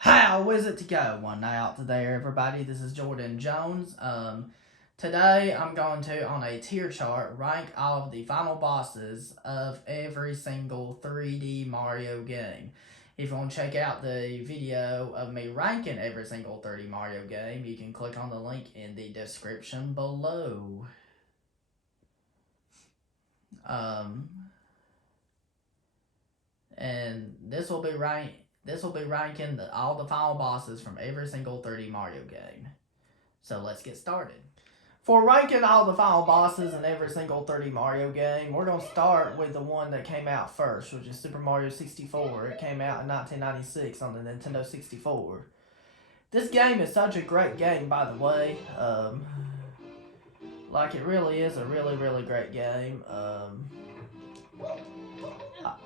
How is it to go one day out there, everybody? This is Jordan Jones. Today I'm going to, on a tier chart, rank all of the final bosses of every single 3D Mario game. If you want to check out the video of me ranking every single 3D Mario game, you can click on the link in the description below. And this will be ranking all the final bosses from every single 3D Mario game. So let's get started. For ranking all the final bosses in every single 3D Mario game, we're going to start with the one that came out first, which is Super Mario 64. It came out in 1996 on the Nintendo 64. This game is such a great game, by the way. It really is a really, really great game.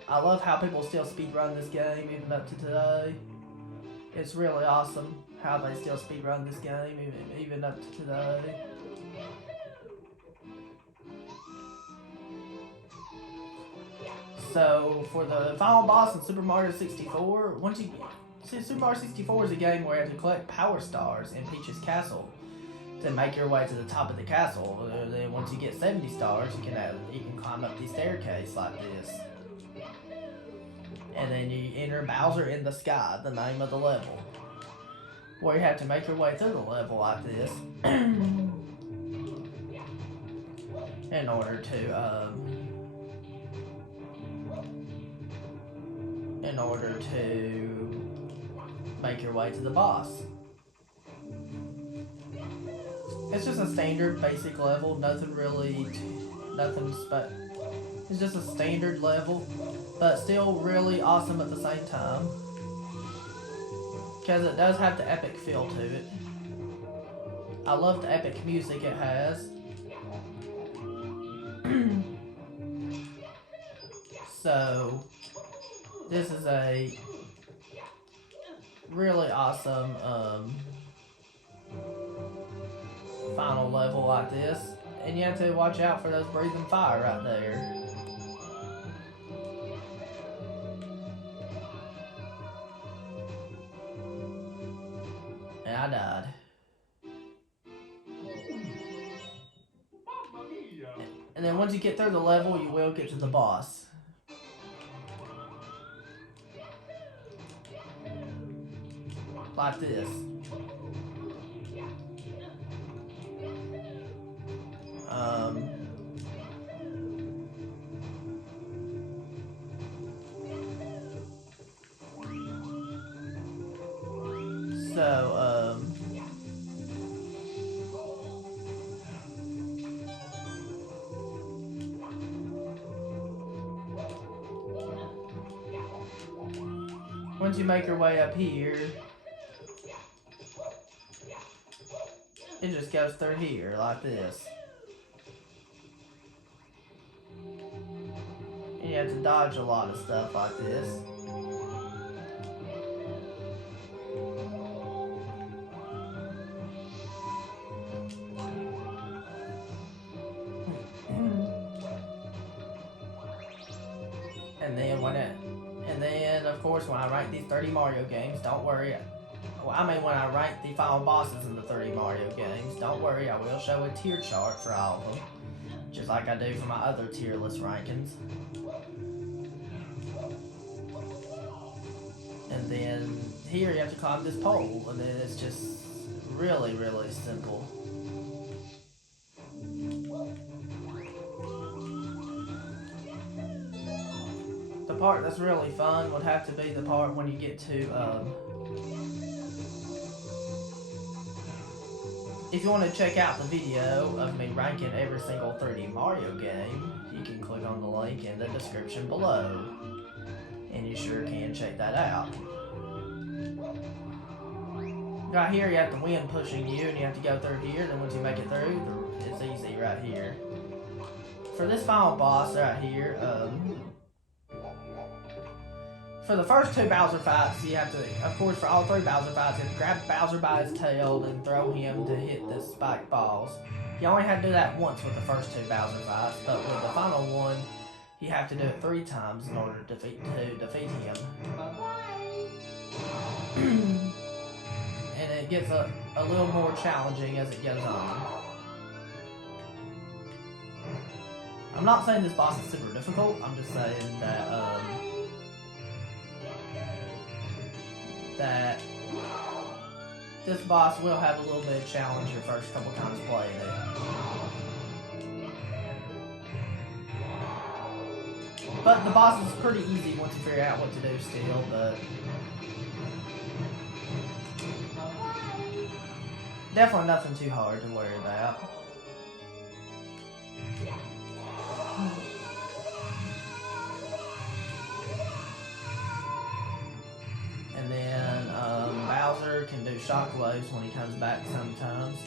I love how people still speedrun this game even up to today. It's really awesome how they still speedrun this game even up to today. So for the final boss in Super Mario 64, Super Mario 64 is a game where you have to collect power stars in Peach's castle to make your way to the top of the castle. Then once you get 70 stars, you can climb up the staircase like this. And then you enter Bowser in the Sky, the name of the level, where you have to make your way through the level like this in order to make your way to the boss. It's just a standard basic level, it's just a standard level, but still really awesome at the same time, because it does have the epic feel to it. I love the epic music it has. So this is a really awesome final level like this, and you have to watch out for those breathing fire right there. And I died. And then once you get through the level, you will get to the boss. Like this. Once you make your way up here, it just goes through here like this. And you have to dodge a lot of stuff like this. And then of course when I rank these 30 Mario games, don't worry. When I rank the final bosses in the 30 Mario games, don't worry, I will show a tier chart for all of them, just like I do for my other tier list rankings. And then here you have to climb this pole, and then it's just really, really simple. The part that's really fun would have to be the part when you get to, if you want to check out the video of me ranking every single 3D Mario game, you can click on the link in the description below, and you sure can check that out. Right here you have the wind pushing you, and you have to go through here, then once you make it through, it's easy right here. For this final boss right here, for the first two Bowser fights, you have to, of course, for all three Bowser fights, you have to grab Bowser by his tail and throw him to hit the spike balls. You only have to do that once with the first two Bowser fights, but with the final one, you have to do it 3 times in order to defeat him. it gets a little more challenging as it goes on. I'm not saying this boss is super difficult, I'm just saying that, that this boss will have a little bit of challenge your first couple times playing it. But the boss is pretty easy once you figure out what to do still, but definitely nothing too hard to worry about. And then Bowser can do shockwaves when he comes back sometimes.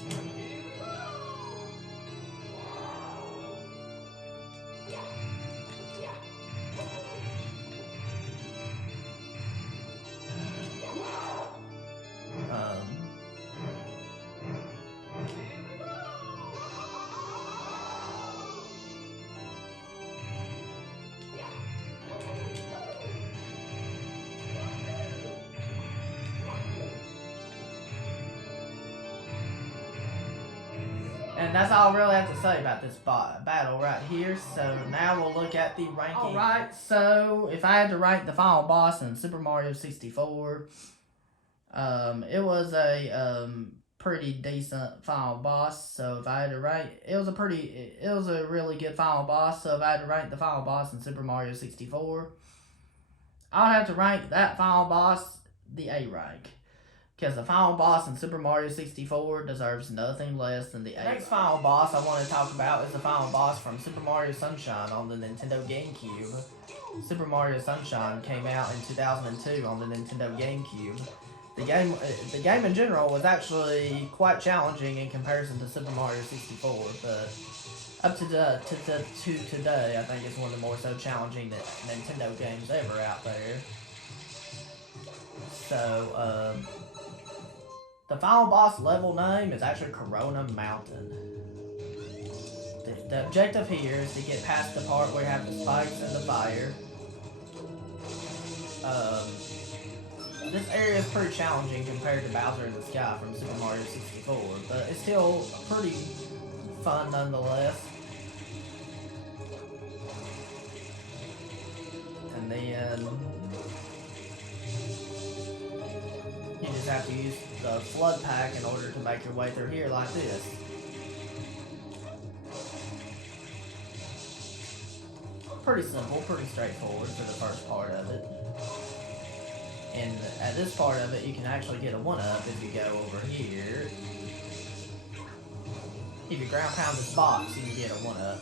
And that's all I really have to say about this battle right here. So now we'll look at the ranking. Alright, so if I had to rank the final boss in Super Mario 64, it was a pretty decent final boss. So if I had to rank, it was a really good final boss. So if I had to rank the final boss in Super Mario 64, I would have to rank that final boss the A rank. Because the final boss in Super Mario 64 deserves nothing less than the A. The next final boss I want to talk about is the final boss from Super Mario Sunshine on the Nintendo GameCube. Super Mario Sunshine came out in 2002 on the Nintendo GameCube. The game in general was actually quite challenging in comparison to Super Mario 64, but up to today, I think it's one of the more so challenging Nintendo games ever out there. So, the final boss level name is actually Corona Mountain. The objective here is to get past the part where you have the spikes and the fire. This area is pretty challenging compared to Bowser in the Sky from Super Mario 64, but it's still pretty fun nonetheless. And then you just have to use the flood pack in order to make your way through here like this. Pretty simple, pretty straightforward for the first part of it. And at this part of it, you can actually get a 1-up if you go over here. If you ground pound this box, you can get a 1-up.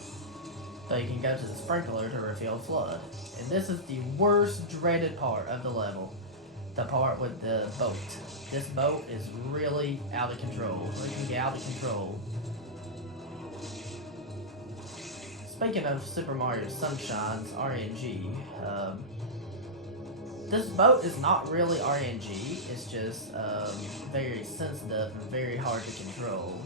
So you can go to the sprinkler to refill flood. And this is the worst dreaded part of the level. The part with the boat. This boat is really out of control. It can get out of control. Speaking of Super Mario Sunshine's RNG, this boat is not really RNG, it's just very sensitive and very hard to control.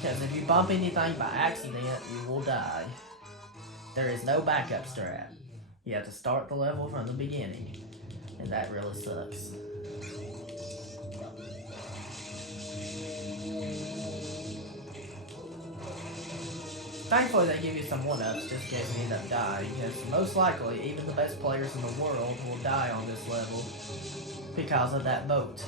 Because if you bump anything by accident, you will die. There is no backup strat. You have to start the level from the beginning, and that really sucks. Thankfully, they give you some 1-ups just in case you end up dying, because most likely, even the best players in the world will die on this level because of that boat.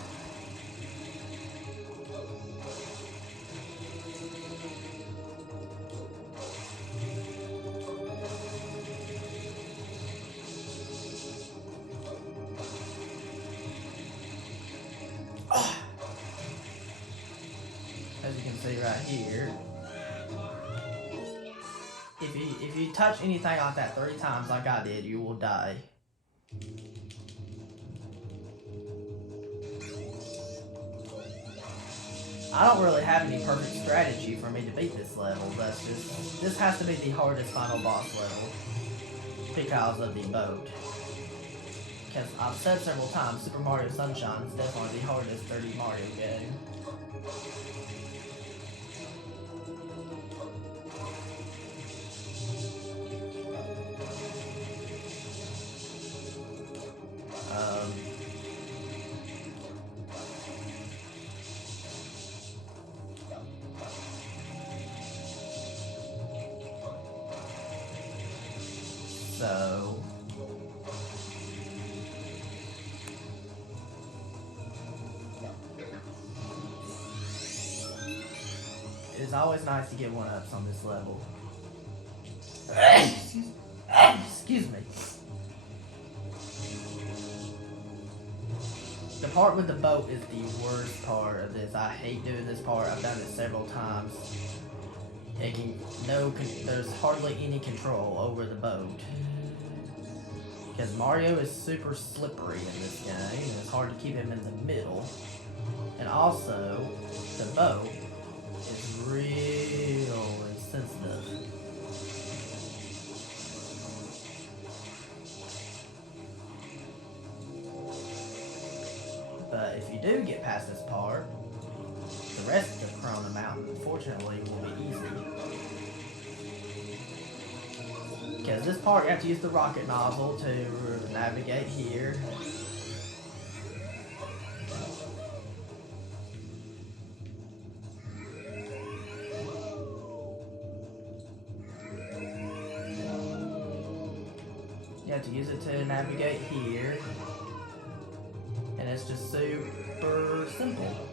As you can see right here, if you touch anything like that 3 times like I did, you will die. I don't really have any perfect strategy for me to beat this level. This has to be the hardest final boss level because of the boat. Because I've said several times, Super Mario Sunshine is definitely the hardest 3D Mario game. So it is always nice to get one-ups on this level. Excuse me. The part with the boat is the worst part of this. I hate doing this part. I've done it several times. There's hardly any control over the boat. Because Mario is super slippery in this game, and it's hard to keep him in the middle. And also, the boat is really sensitive. But if you do get past this part, the rest of Corona Mountain, unfortunately, will be easy. Because this part, you have to use the rocket nozzle to navigate here. You have to use it to navigate here. And it's just super simple.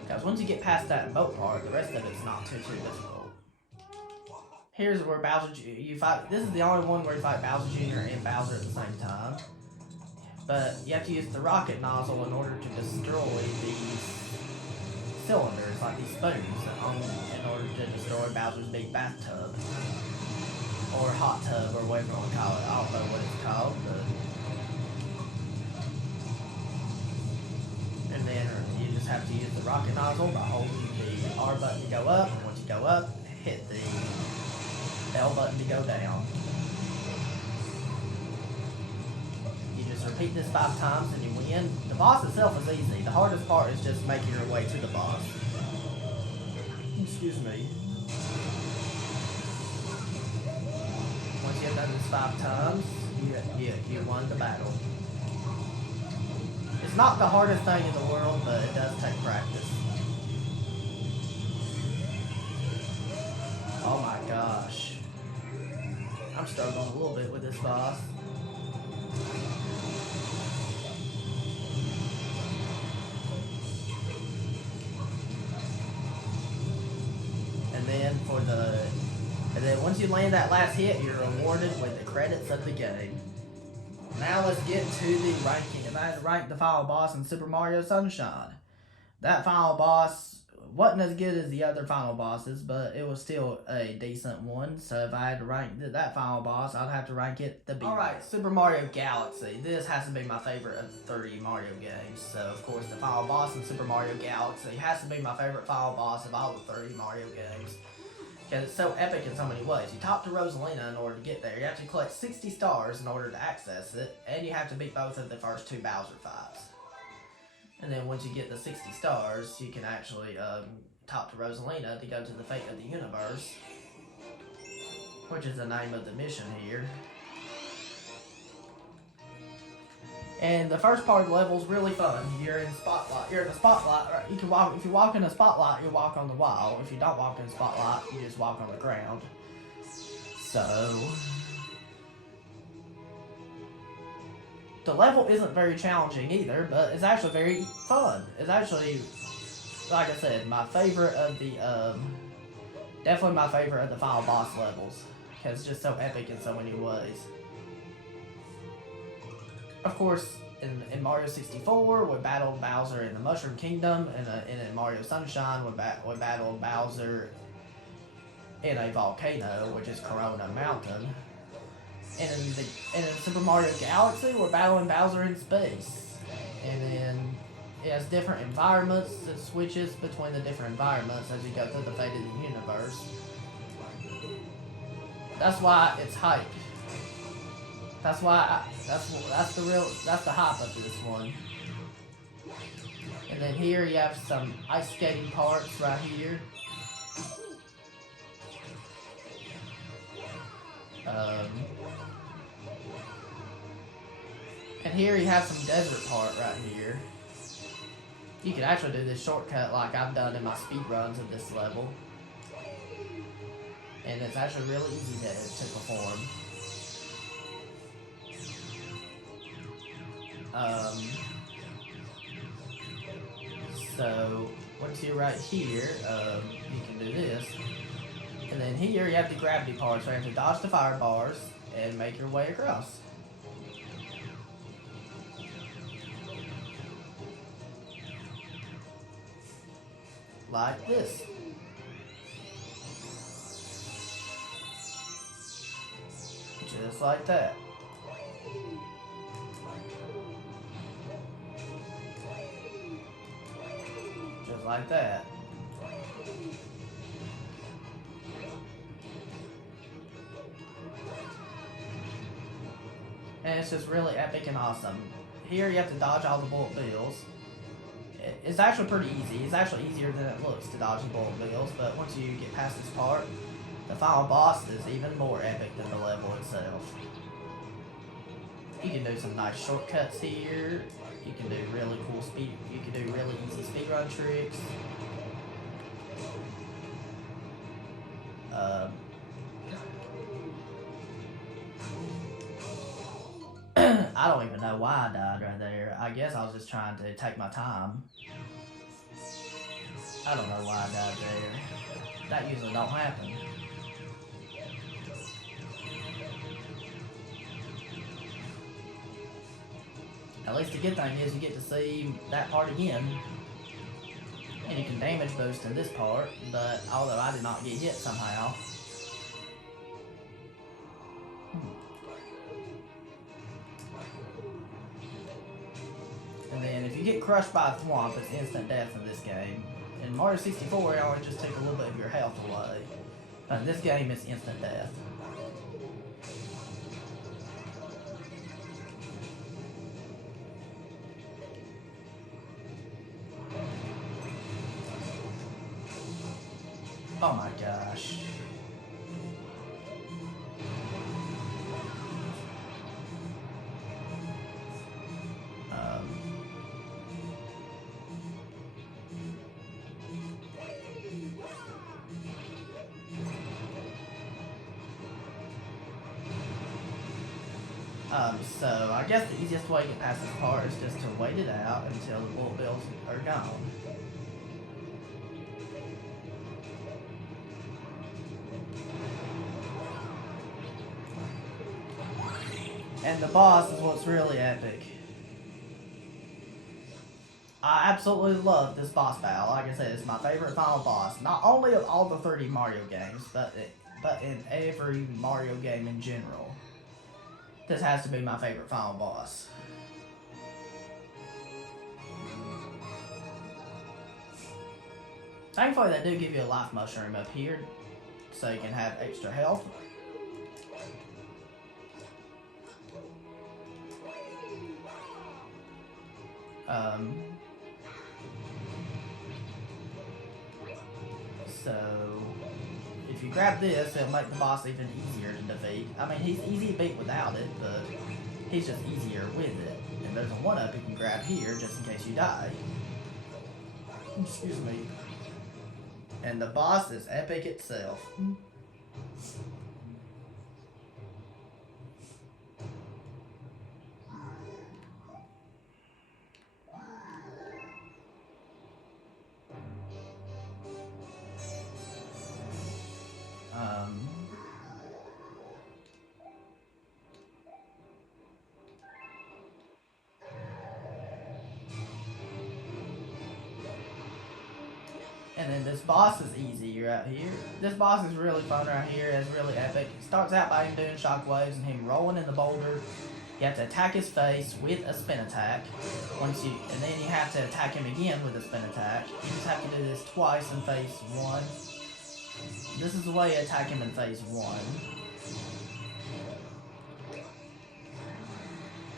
Because once you get past that boat part, the rest of it's not too difficult. Here's where Bowser you fight. This is the only one where you fight Bowser Jr. and Bowser at the same time. But you have to use the rocket nozzle in order to destroy these cylinders, like these spoons, in order to destroy Bowser's big bathtub. Or hot tub, or whatever you want to call it. I don't know what it's called, but... And then you just have to use the rocket nozzle by holding the R button to go up, and once you go up, hit the L button to go down. You just repeat this 5 times and you win. The boss itself is easy. The hardest part is just making your way to the boss. Excuse me. Once you have done this 5 times, you won the battle. It's not the hardest thing in the world, but it does take practice. Oh my gosh. I'm struggling a little bit with this boss. And then once you land that last hit, you're rewarded with the credits of the game. Now let's get to the ranking. If I had to rank the final boss in Super Mario Sunshine, that final boss wasn't as good as the other final bosses, but it was still a decent one. So if I had to rank that final boss, I'd have to rank it the B. Alright, Super Mario Galaxy. This has to be my favorite of 30 Mario games. So of course the final boss in Super Mario Galaxy has to be my favorite final boss of all the 30 Mario games. Because it's so epic in so many ways. You talk to Rosalina in order to get there. You have to collect 60 stars in order to access it. And you have to beat both of the first 2 Bowser fights. And then once you get the 60 stars, you can actually talk to Rosalina to go to the Fate of the Universe, which is the name of the mission here. And the first part of the level is really fun. You're in Spotlight. You're in the Spotlight. Right? You can walk. If you walk in a Spotlight, you walk on the wall. If you don't walk in a Spotlight, you just walk on the ground. So the level isn't very challenging either, but it's actually very fun. It's actually, like I said, my favorite of the, definitely my favorite of the final boss levels. Because it's just so epic in so many ways. Of course, in Mario 64, we battled Bowser in the Mushroom Kingdom, and in Mario Sunshine, we battled Bowser in a volcano, which is Corona Mountain. And in Super Mario Galaxy, we're battling Bowser in space. And then it has different environments. It switches between the different environments as you go through the Fate of the Universe. That's why it's hype. That's why that's the hype of this one. And then here you have some ice skating parts right here. And here you have some desert part right here. You can actually do this shortcut like I've done in my speed runs of this level. And it's actually really easy to perform. So once you're right here, you can do this. And then here you have the gravity part, so you have to dodge the fire bars and make your way across. Like this. Just like that. Just like that. And it's just really epic and awesome. Here you have to dodge all the bullet bills. It's actually pretty easy. It's actually easier than it looks to dodge the bullet bills, but once you get past this part, the final boss is even more epic than the level itself. You can do some nice shortcuts here. You can do really cool speed. You can do really easy speedrun tricks. I don't even know why I died right there. I guess I was just trying to take my time. I don't know why I died there. That usually don't happen. At least the good thing is you get to see that part again. And you can damage boost in this part, but although I did not get hit somehow. And then if you get crushed by a thwomp, it's instant death in this game. In Mario 64, it only just took a little bit of your health away. But in this game, it's instant death. Oh my gosh. So I guess the easiest way to get past this part is just to wait it out until the bullet bills are gone. And the boss is what's really epic. I absolutely love this boss battle. Like I said, it's my favorite final boss. Not only of all the 30 Mario games, but in every Mario game in general. This has to be my favorite final boss. Thankfully, they do give you a life mushroom up here, so you can have extra health. So, if you grab this, it'll make the boss even easier to defeat. I mean, he's easy to beat without it, but he's just easier with it. And there's a 1-up you can grab here, just in case you die. Excuse me. And the boss is epic itself. And then this boss is easy right here. This boss is really fun right here. It's really epic. It starts out by him doing shockwaves and him rolling in the boulder. You have to attack his face with a spin attack. And then you have to attack him again with a spin attack. You just have to do this twice in phase 1. This is the way you attack him in phase 1.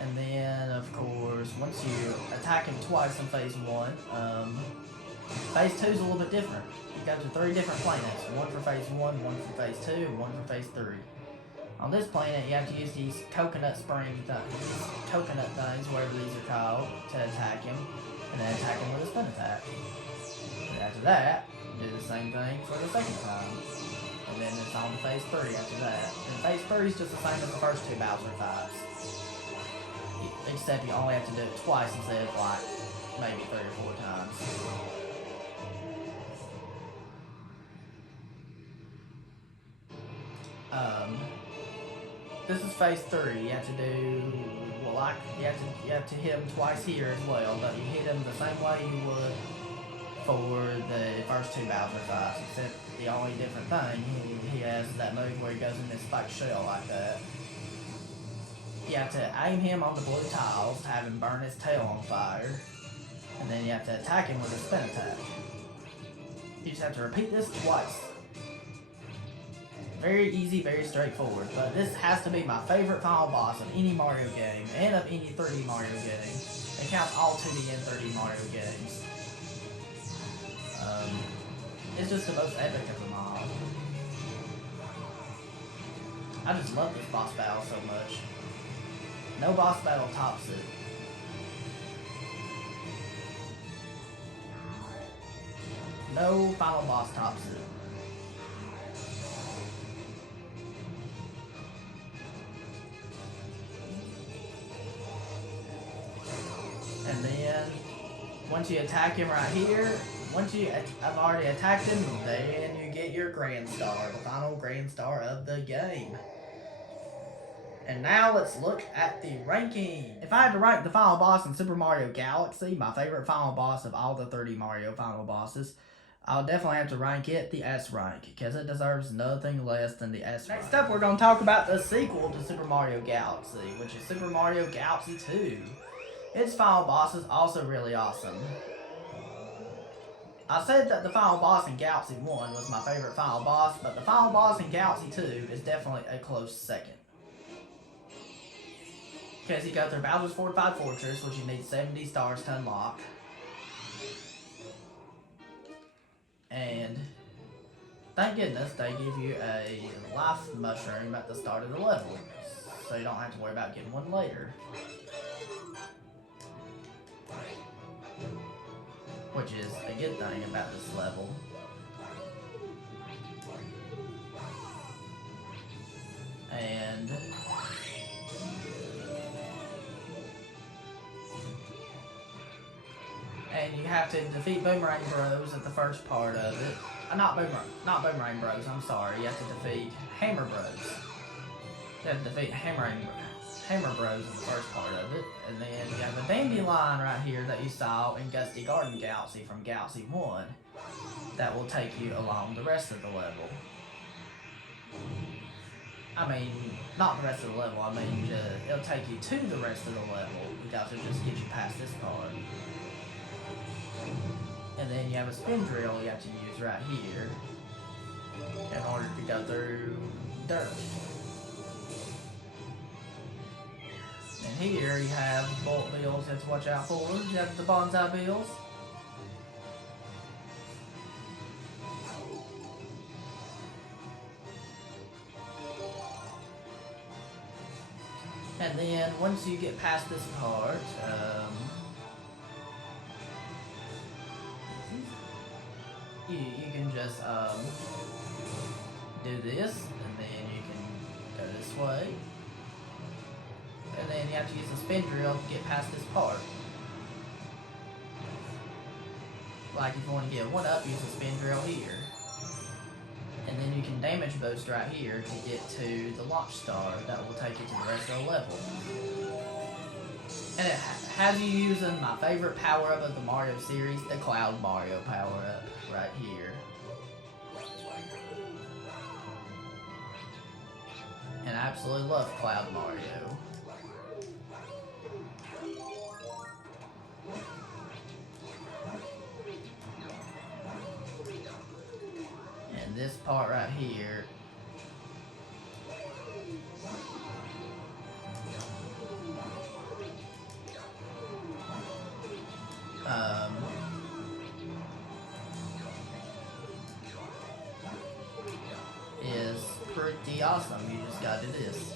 And then, of course, once you attack him twice in phase 1, phase 2 is a little bit different. You go to 3 different planets. One for phase 1, one for phase 2, and one for phase 3. On this planet, you have to use these coconut things, whatever these are called, to attack him. And then attack him with a spin attack. And after that, do the same thing for the second time. And then it's on to phase 3 after that. And phase 3 is just the same as the first 2 Bowser fights. except you only have to do it twice instead of like maybe 3 or 4 times. This is phase 3. You have to do you have to hit him twice here as well, but you hit him the same way you would for the first 2 Bowser fights, except the only different thing he has that move where he goes in this spike shell like that. You have to aim him on the blue tiles, have him burn his tail on fire, and then you have to attack him with a spin attack. You just have to repeat this twice. Very easy, very straightforward, but this has to be my favorite final boss of any Mario game, and of any 3D Mario game. It counts all 2D and 3D Mario games. It's just the most epic of them all. I just love this boss battle so much. No boss battle tops it. No final boss tops it. And then, once you attack him right here, I've already attacked him, then you get your Grand Star, the final Grand Star of the game. And now let's look at the ranking. If I had to rank the final boss in Super Mario Galaxy, my favorite final boss of all the 3D Mario final bosses, I'll definitely have to rank it the S rank, because it deserves nothing less than the S rank. Next up, we're going to talk about the sequel to Super Mario Galaxy, which is Super Mario Galaxy 2. Its final boss is also really awesome. I said that the final boss in Galaxy 1 was my favorite final boss, but the final boss in Galaxy 2 is definitely a close second. Because you go through Bowser's Fortified Fortress, which you need 70 stars to unlock. And thank goodness they give you a life mushroom at the start of the level, so you don't have to worry about getting one later. Which is a good thing about this level. And you have to defeat Boomerang Bros at the first part of it. Not Boomerang Bros, I'm sorry. You have to defeat Hammer Bros. You have to defeat Hammer Bros in the first part of it. And then you have a Dandelion right here that you saw in Gusty Garden Galaxy from Galaxy 1 that will take you along the rest of the level. I mean, not the rest of the level, I mean, it'll take you to the rest of the level because it'll just get you past this part. And then you have a spin drill you have to use right here in order to go through dirt. And here you have bullet bills you have to watch out for. You have the bonsai bills. And then once you get past this part, you can just do this, and then you can go this way. And then you have to use the spin drill to get past this part. Like if you want to get one up, use the spin drill here. And then you can damage boost right here to get to the launch star that will take you to the rest of the level. And it has you using my favorite power-up of the Mario series, the Cloud Mario power-up right here. And I absolutely love Cloud Mario. And this part right here is pretty awesome. You just gotta do this.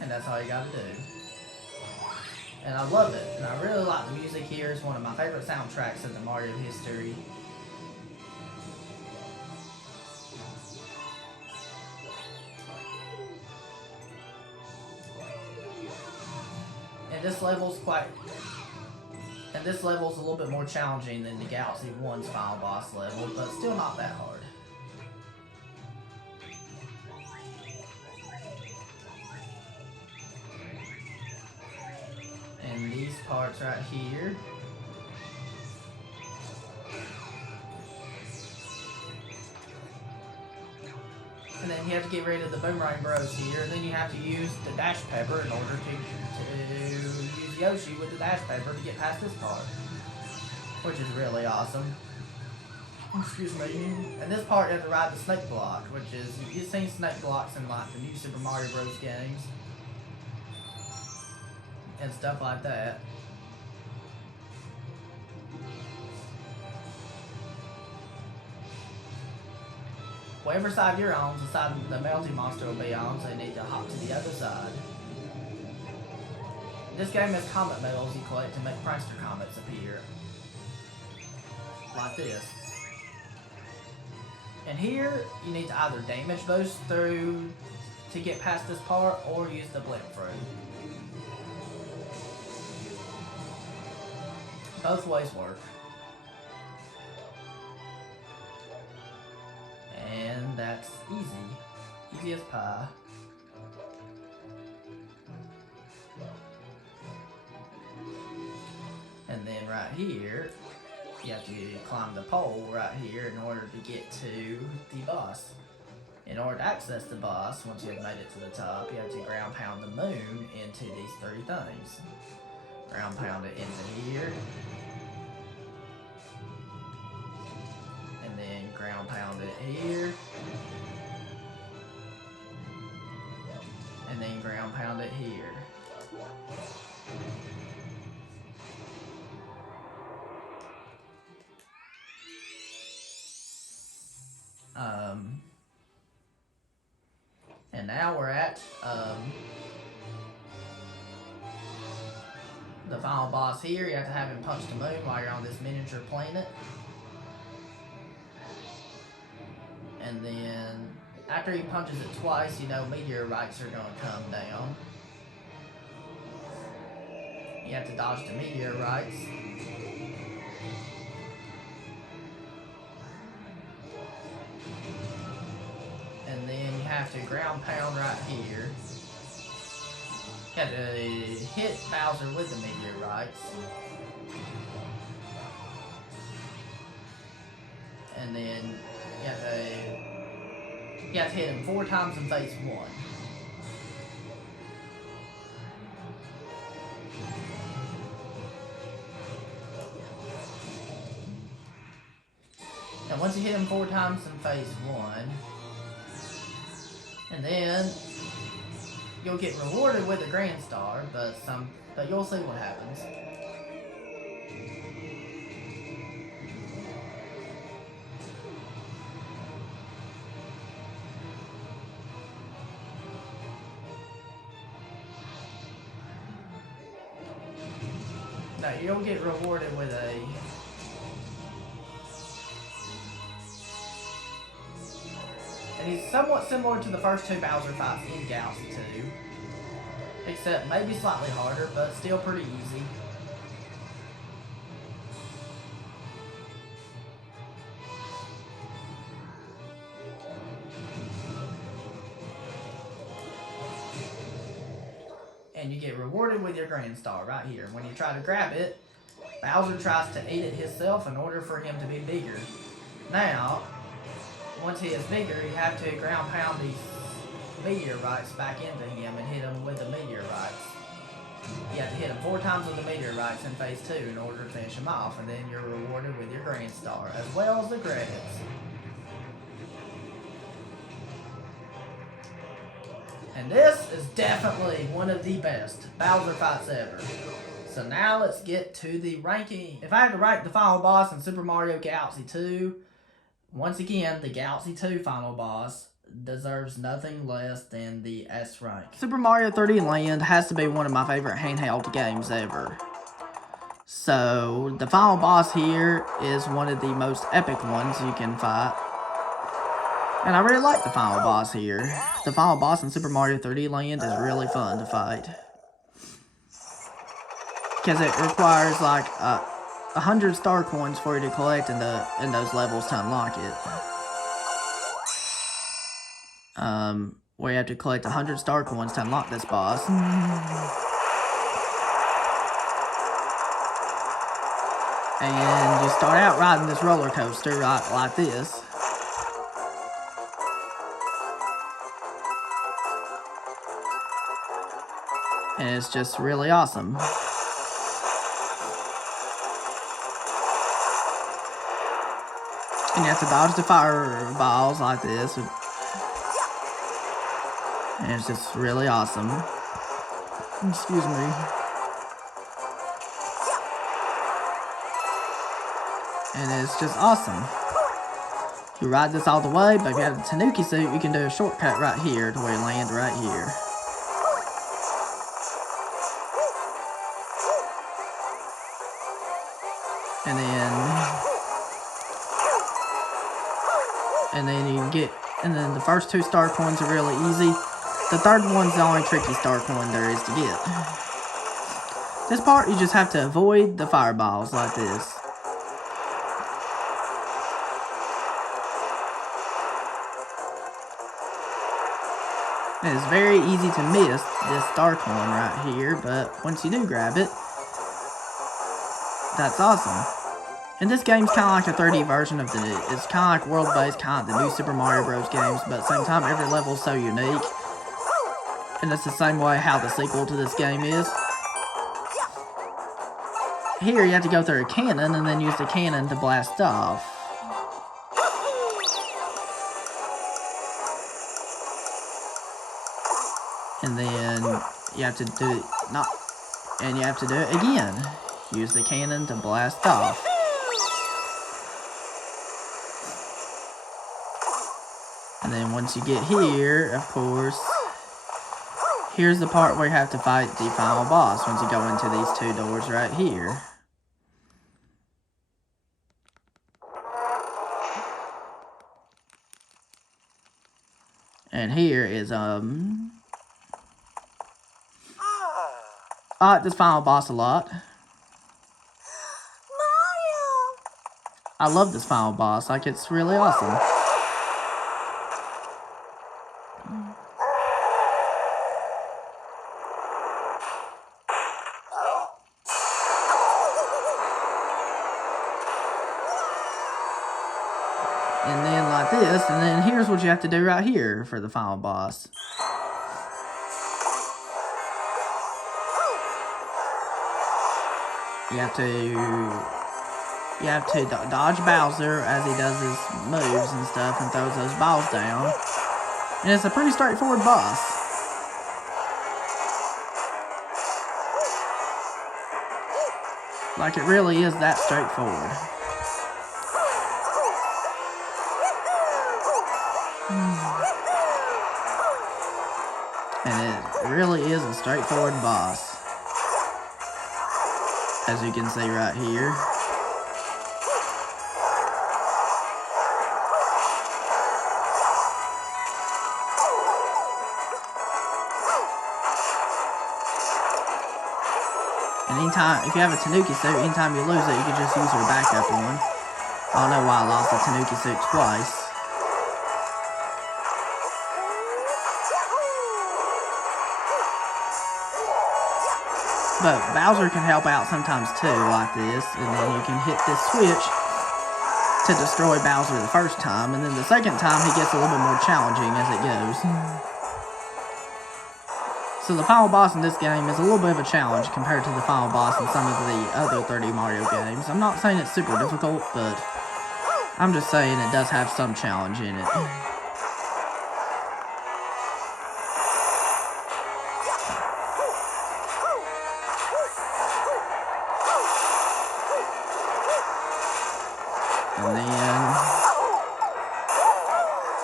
And that's all you gotta do. And I love it. And I really like the music here. It's one of my favorite soundtracks in the Mario history. this level's a little bit more challenging than the Galaxy 1's final boss level, but still not that hard. And these parts right here. And then you have to get rid of the Boomerang Bros here. And then you have to use the Dash Pepper in order to use Yoshi with the Dash Pepper to get past this part. Which is really awesome. Excuse me. And this part you have to ride the Snake Block, which is, you've seen Snake Blocks in like the new Super Mario Bros. Games. And stuff like that. Whatever side you're on is the side the melting monster will be on, so you need to hop to the other side. This game has comet medals you collect to make prankster comets appear. Like this. And here, you need to either damage boost through to get past this part, or use the blink fruit. Both ways work. And that's easy. Easy as pie. And then right here, you have to climb the pole right here in order to get to the boss. In order to access the boss, once you have made it to the top, you have to ground pound the moon into these three things. Ground pound it into here. And then ground pound it here. And then ground pound it here. And now we're at the final boss here. You have to have him punch the moon while you're on this miniature planet. And then after he punches it twice, you know meteorites are going to come down. You have to dodge the meteorites. And then you have to ground pound right here. You have to hit Bowser with the meteorites. And then you have to hit him 4 times in phase 1. And once you hit him 4 times in phase 1, and then you'll get rewarded with a Grand Star, but you'll see what happens. No, you'll get rewarded with a and he's somewhat similar to the first 2 Bowser fights in Galaxy 2. Except maybe slightly harder, but still pretty easy. And you get rewarded with your Grand Star right here. When you try to grab it, Bowser tries to eat it himself in order for him to be bigger. Now, once he is bigger, you have to ground pound these meteorites back into him and hit him with the meteorites. You have to hit him 4 times with the meteorites in phase 2 in order to finish him off, and then you're rewarded with your Grand Star, as well as the credits. And this is definitely one of the best Bowser fights ever. So now let's get to the ranking. If I had to rank the final boss in Super Mario Galaxy 2, once again, the Galaxy 2 final boss deserves nothing less than the S rank. Super Mario 3D Land has to be one of my favorite handheld games ever. So, the final boss here is one of the most epic ones you can fight. And I really like the final boss here. The final boss in Super Mario 3D Land is really fun to fight. because it requires like 100 star coins for you to collect in those levels to unlock it. Where you have to collect 100 star coins to unlock this boss. And you start out riding this roller coaster right like this. And it's just really awesome. And you have to dodge the fireballs like this. And it's just really awesome. Excuse me. And it's just awesome. You ride this all the way, but if you have the Tanuki suit, you can do a shortcut right here to where you land right here. And then the first 2 star coins are really easy. The third one's the only tricky star coin there is to get. This part, you just have to avoid the fireballs like this. And it's very easy to miss this star coin right here, but once you do grab it, that's awesome. And this game's kind of like a 3D version of it's kind of like world-based, kind of the new Super Mario Bros. Games, but at the same time, every level's so unique. And it's the same way how the sequel to this game is. Here, you have to go through a cannon, and then use the cannon to blast off. And then, you have to do it again. Use the cannon to blast off. And then once you get here, of course, here's the part where you have to fight the final boss once you go into these 2 doors right here. And here is, I like this final boss a lot. Mario! I love this final boss, like it's really awesome. And then like this, and then here's what you have to do right here for the final boss. You have to dodge Bowser as he does his moves and stuff and throws those balls down. And it's a pretty straightforward boss. Like, it really is that straightforward. And it really is a straightforward boss. As you can see right here. And anytime, if you have a Tanuki suit, anytime you lose it, you can just use your backup one. I don't know why I lost the Tanuki suit twice. But Bowser can help out sometimes too, like this, and then you can hit this switch to destroy Bowser the first time, and then the second time he gets a little bit more challenging as it goes. So the final boss in this game is a little bit of a challenge compared to the final boss in some of the other 3D Mario games. I'm not saying it's super difficult, but I'm just saying it does have some challenge in it. And then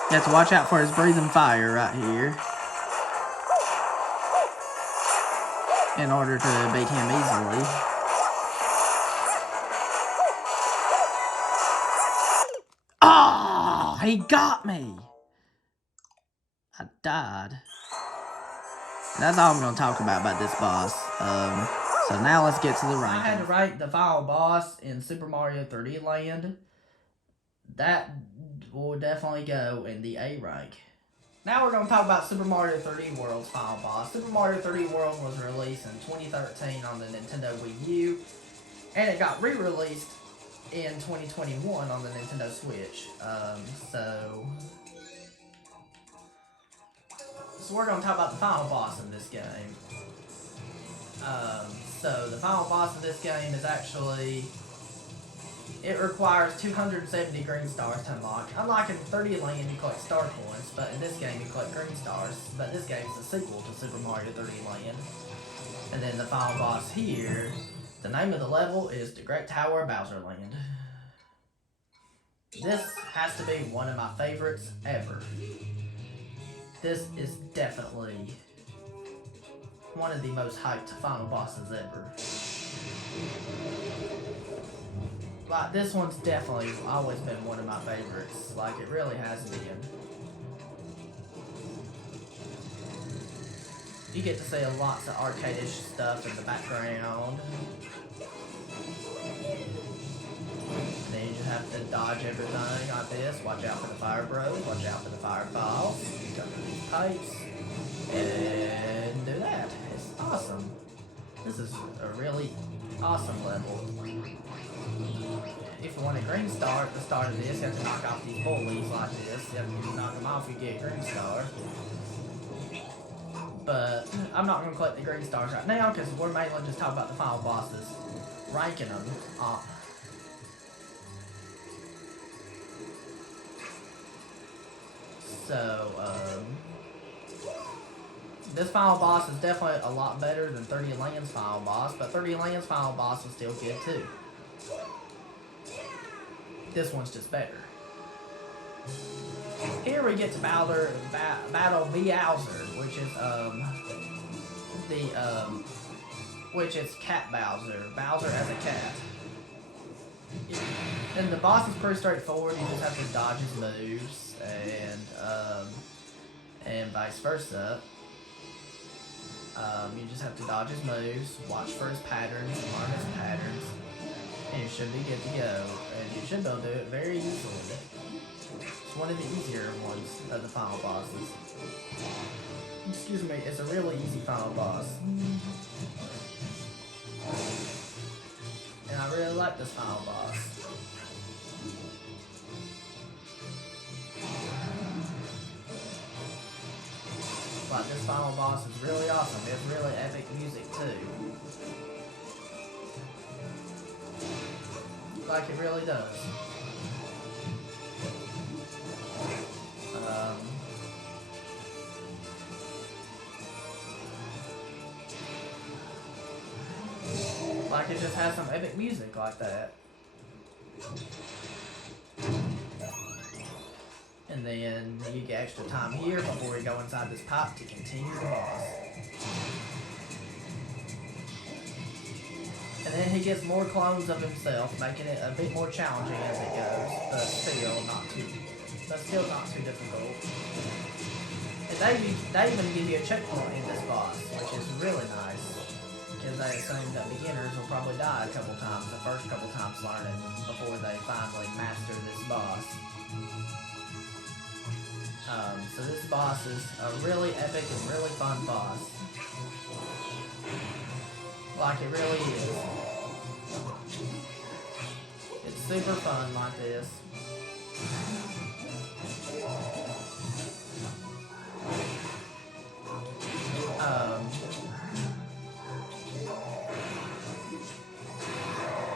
you have to watch out for his breathing fire right here in order to beat him easily. Ah, he got me. I died. That's all I'm going to talk about this boss. So now let's get to the ranking. I had to rank the final boss in Super Mario 3D Land. That will definitely go in the A rank. Now we're going to talk about Super Mario 3D World's final boss. Super Mario 3D World was released in 2013 on the Nintendo Wii U, and it got re-released in 2021 on the Nintendo Switch. So we're going to talk about the final boss in this game. So the final boss of this game is actually, it requires 270 green stars to unlock. Unlike in 3D Land, you collect star coins, but in this game you collect green stars. But this game is a sequel to Super Mario 3D Land. And then the final boss here, the name of the level is the Great Tower of Bowser Land. This has to be one of my favorites ever. This is definitely one of the most hyped final bosses ever. Like, this one's definitely always been one of my favorites. Like, it really has been. You get to see lots of arcade-ish stuff in the background. And then you just have to dodge everything like this. Watch out for the fire bros. Watch out for the fireballs. Go through these pipes. And do that. It's awesome. This is a really awesome level. If you want a green star at the start of this, you have to knock off these bullies like this. You have to knock them off, you get a green star. But I'm not going to collect the green stars right now because we're mainly just talking about the final bosses, ranking them. This final boss is definitely a lot better than 3D Land's final boss, but 3D Land's final boss was still good too. This one's just better. Here we get to battle Bowser, which is Cat Bowser. Bowser as a cat. And the boss is pretty straightforward. You just have to dodge his moves and vice versa. You just have to dodge his moves, watch for his patterns, learn his patterns, and you should be good to go. And you should be able to do it very easily. It's one of the easier ones of the final bosses. Excuse me, it's a really easy final boss. And I really like this final boss. Like, this final boss is really awesome. It's really epic music too. Like, it really does. Like, it just has some epic music like that. And then you get extra time here before you go inside this pipe to continue the boss. And then he gets more clones of himself, making it a bit more challenging as it goes, but still not too difficult. And they even give you a checkpoint in this boss, which is really nice. Because they assume that beginners will probably die a couple times, the first couple times learning, before they finally master this boss. So this boss is a really epic and really fun boss. Like, it really is. It's super fun like this.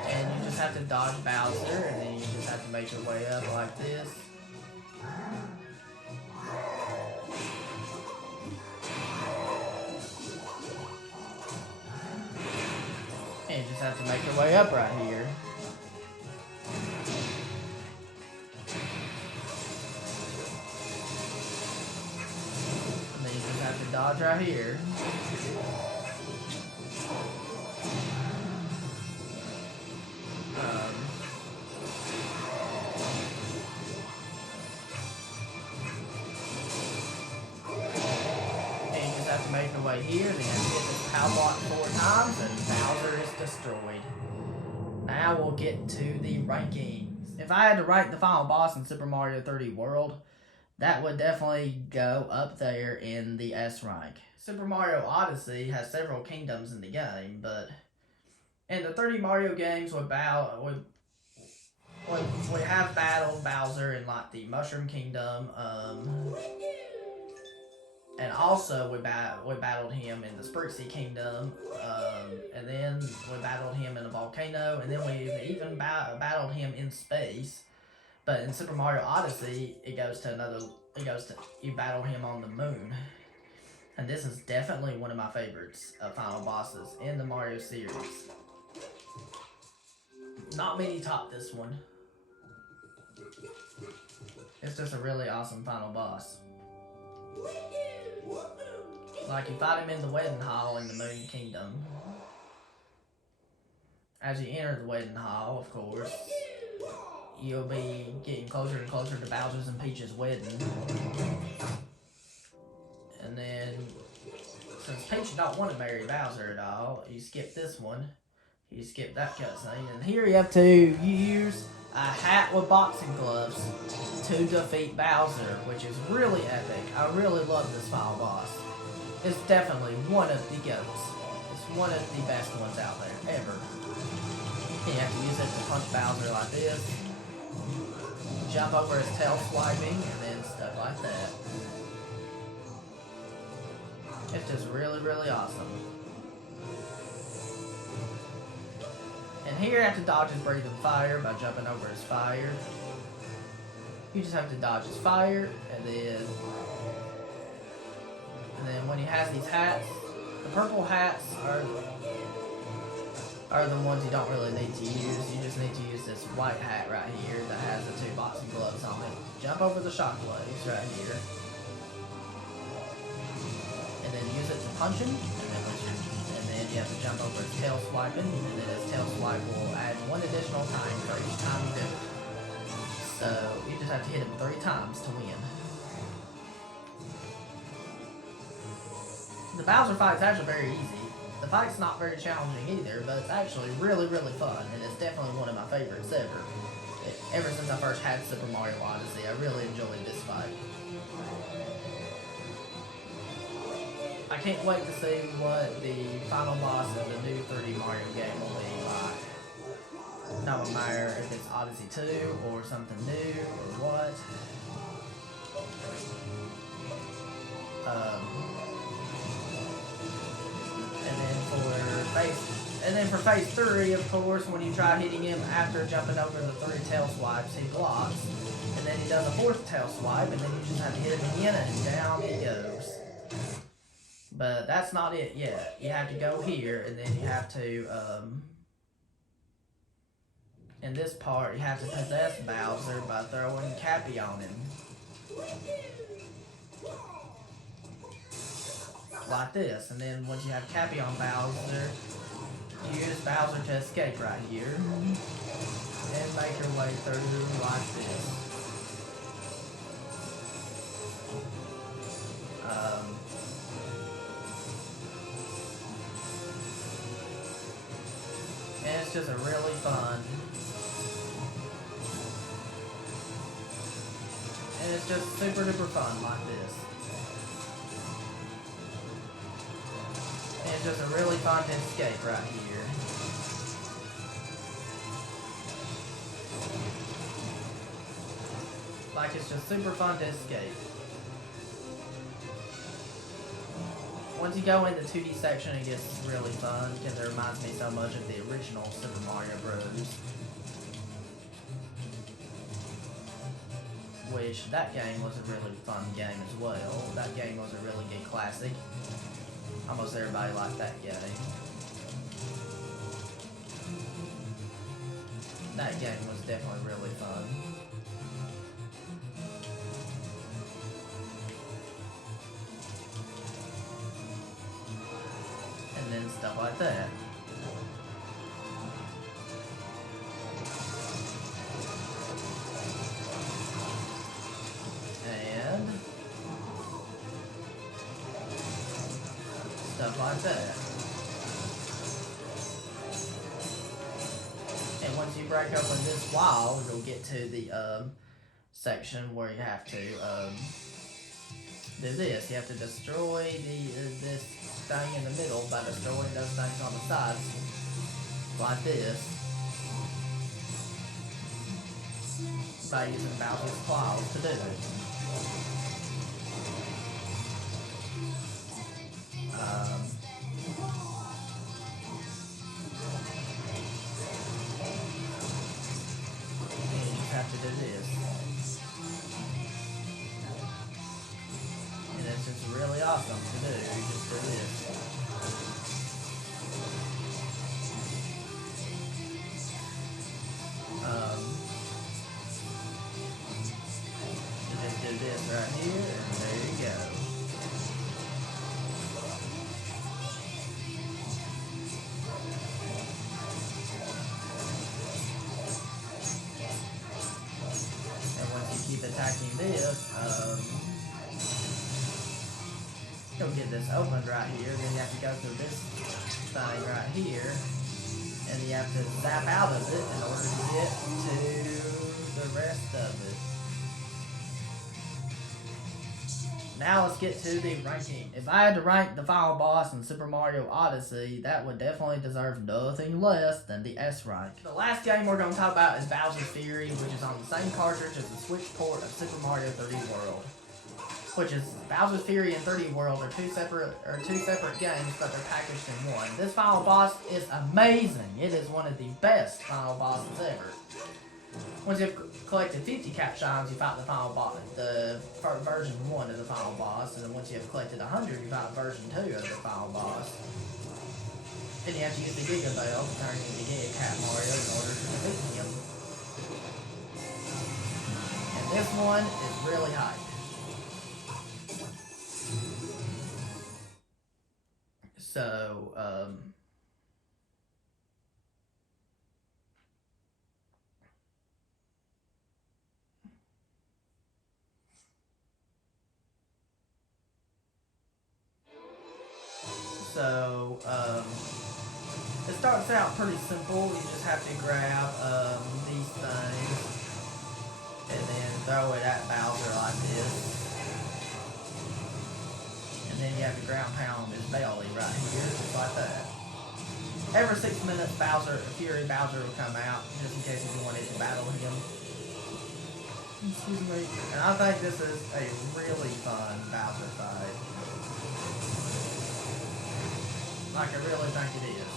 And you just have to dodge Bowser, and then you just have to make your way up like this. And you just have to make your way up right here. And then you just have to dodge right here. And you just have to make your way here, then you have to get this power block 4 times, and Bowser is destroyed. Now we'll get to the rankings. If I had to rank the final boss in Super Mario 3D World, that would definitely go up there in the S rank. Super Mario Odyssey has several kingdoms in the game, but in the 3D Mario games, we have battled Bowser in like the Mushroom Kingdom, and also we battled him in the Sprixie Kingdom, and then we battled him in a volcano, and then we even battled him in space. But in Super Mario Odyssey, you battle him on the moon. And this is definitely one of my favorites of final bosses in the Mario series. Not many top this one. It's just a really awesome final boss. Like, you fight him in the Wedding Hall in the Moon Kingdom. As you enter the Wedding Hall, of course, you'll be getting closer and closer to Bowser's and Peach's wedding. And then, since Peach don't want to marry Bowser at all, you skip this one. You skip that cutscene. And here you have to use a hat with boxing gloves to defeat Bowser, which is really epic. I really love this final boss. It's definitely one of the GOATs. It's one of the best ones out there, ever. You have to use it to punch Bowser like this. Jump over his tail swiping, and then stuff like that. It's just really, really awesome. And here you have to dodge his breathing fire by jumping over his fire. You just have to dodge his fire, and then when he has these hats, the purple hats are the ones you don't really need to use. You just need to use this white hat right here that has the 2 boxing gloves on it. Jump over the shockwaves right here. And then use it to punch him. And then you have to jump over his tail swiping. And then his tail swipe will add 1 additional time for each time you do it. So you just have to hit him 3 times to win. The Bowser fight's actually very easy. The fight's not very challenging either, but it's actually really, really fun, and it's definitely one of my favorites ever. Ever since I first had Super Mario Odyssey, I really enjoyed this fight. I can't wait to see what the final boss of the new 3D Mario game will be like. No matter if it's Odyssey 2 or something new or what. And then for phase 3, of course, when you try hitting him after jumping over the 3 tail swipes, he blocks. And then he does a 4th tail swipe, and then you just have to hit him again, and down he goes. But that's not it yet. You have to go here, and then you have to, in this part, you have to possess Bowser by throwing Cappy on him. Like this. And then once you have Cappy on Bowser, you use Bowser to escape right here. And make your way through like this. And it's just a really fun. And it's just super duper fun like this. And it's just a really fun to escape right here. Like, it's just super fun to escape. Once you go in the 2D section, it gets really fun because it reminds me so much of the original Super Mario Bros. Which, that game was a really fun game as well. That game was a really good classic. Almost everybody liked that game. That game was definitely really fun. And then stuff like that. And stuff like that. you break open this wall, you'll get to the section where you have to do this. You have to destroy this thing in the middle by destroying those things on the sides, like this, by using Bowser's claws to do it. And you just have to do this. And it's just really awesome to do. You just do this. You just do this right here, and there you go. And once you keep attacking this, you'll get this opened right here. Then you have to go through this thing right here, and you have to zap out of it in order to get to the rest of it. Now let's get to the ranking. If I had to rank the final boss in Super Mario Odyssey, that would definitely deserve nothing less than the S rank. The last game we're going to talk about is Bowser's Fury, which is on the same cartridge as the Switch port of Super Mario 3D World. Which is Bowser's Fury and 3D World are two separate games, but they're packaged in one. This final boss is amazing. It is one of the best final bosses ever. Once you've collected 50 cap shines, you fight the final boss, the version 1 of the final boss, and then once you have collected 100, you fight version 2 of the final boss. Then you have to use the Giga Bell to turn into Giga Cat Mario in order to defeat him. And this one is really hype. So, it starts out pretty simple. You just have to grab these things and then throw it at Bowser like this. And then you have to ground pound his belly right here, just like that. Every 6 minutes, Fury Bowser will come out, just in case if you wanted to battle him. Excuse me. And I think this is a really fun Bowser fight. Like, I really think it is.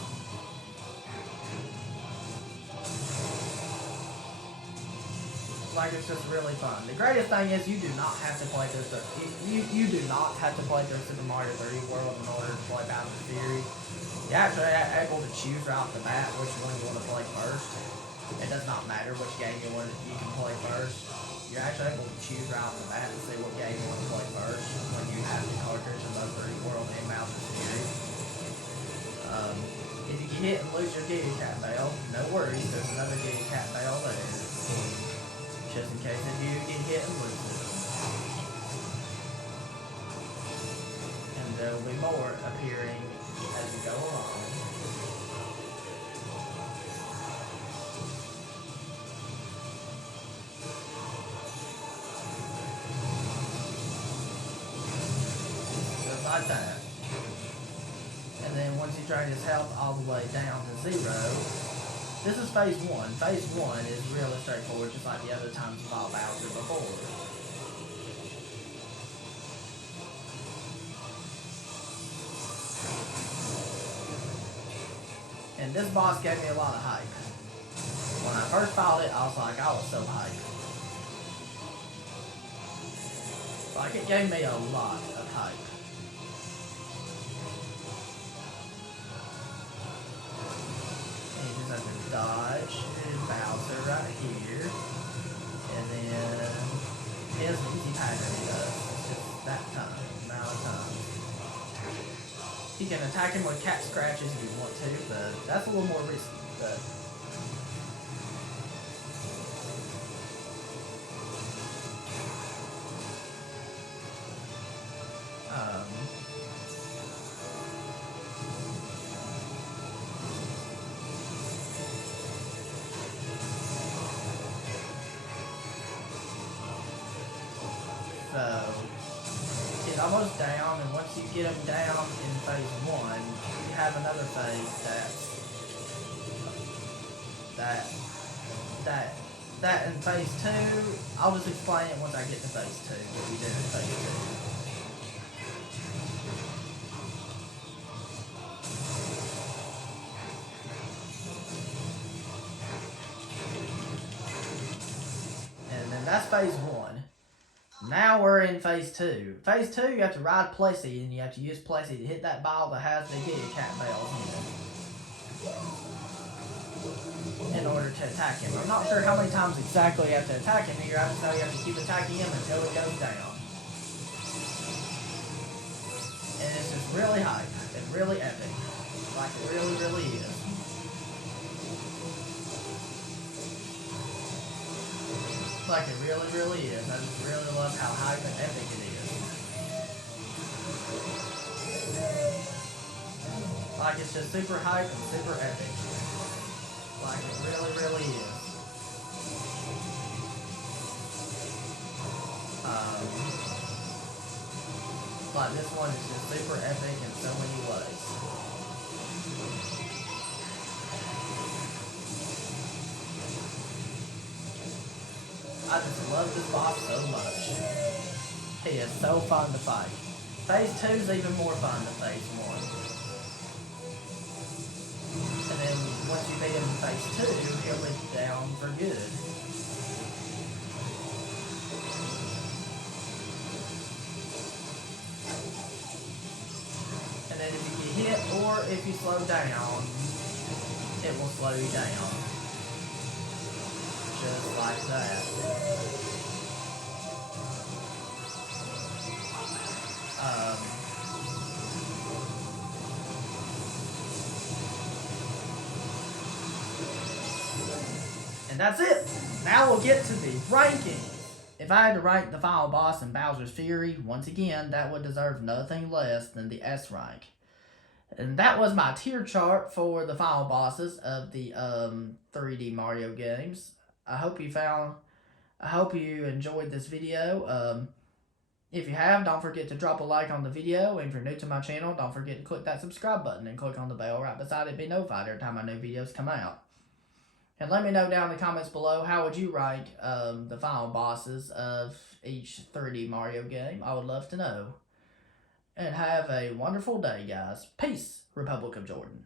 Like, it's just really fun. The greatest thing is you do not have to play through you do not have to play through Super Mario 3D World in order to play Bowser's Fury. You're actually able to choose right off the bat which one you want to play first. It does not matter which game you can play first. You're actually able to choose right off the bat and see what game you want to play first when you have the cartridge of both 3D World and Bowser's Fury. If you get hit and lose your Giga Cat Bell, no worries, there's another Giga Cat Bell there. Just in case if you get hit and lose it. And there will be more appearing as you go along. Just like that. And then once you drain his health all the way down to 0, this is phase 1. Phase 1 is really straightforward, just like the other times you fought Bowser before. And this boss gave me a lot of hype. When I first fought it, I was so hyped. Like, it gave me a lot of hype. Have to dodge Bowser right here, and then he has an easy pattern he does. It's just that amount of time. You can attack him with cat scratches if you want to, but that's a little more risky. But So, he's almost down, and once you get him down in phase 1, you have another phase that in phase 2, I'll just explain it once I get to phase 2, what we do in phase 2. That's phase 1. Now we're in phase 2. Phase 2, you have to ride Plessy, and you have to use Plessy to hit that ball that has the Giga Cat bells in order to attack him. I'm not sure how many times exactly you have to attack him here. I just know you have to keep attacking him until it goes down. And it's just really hype. It's really epic. Like it really, really is. Like it really, really is. I just really love how hype and epic it is. Like it's just super hype and super epic. Like it really, really is. Like this one is just super epic in so many ways. I just love this boss so much. He is so fun to fight. Phase 2 is even more fun than phase 1. And then once you beat him in phase 2, he'll be down for good. And then if you get hit or if you slow down, it will slow you down. Just like that. And that's it. Now we'll get to the rankings. If I had to rank the final boss in Bowser's Fury, once again, that would deserve nothing less than the S rank. And that was my tier chart for the final bosses of the 3D Mario games. I hope you enjoyed this video. If you have, don't forget to drop a like on the video. And if you're new to my channel, don't forget to click that subscribe button and click on the bell right beside it to be notified every time my new videos come out. And let me know down in the comments below, how would you rank the final bosses of each 3D Mario game? I would love to know. And have a wonderful day, guys. Peace, Republic of Jordan.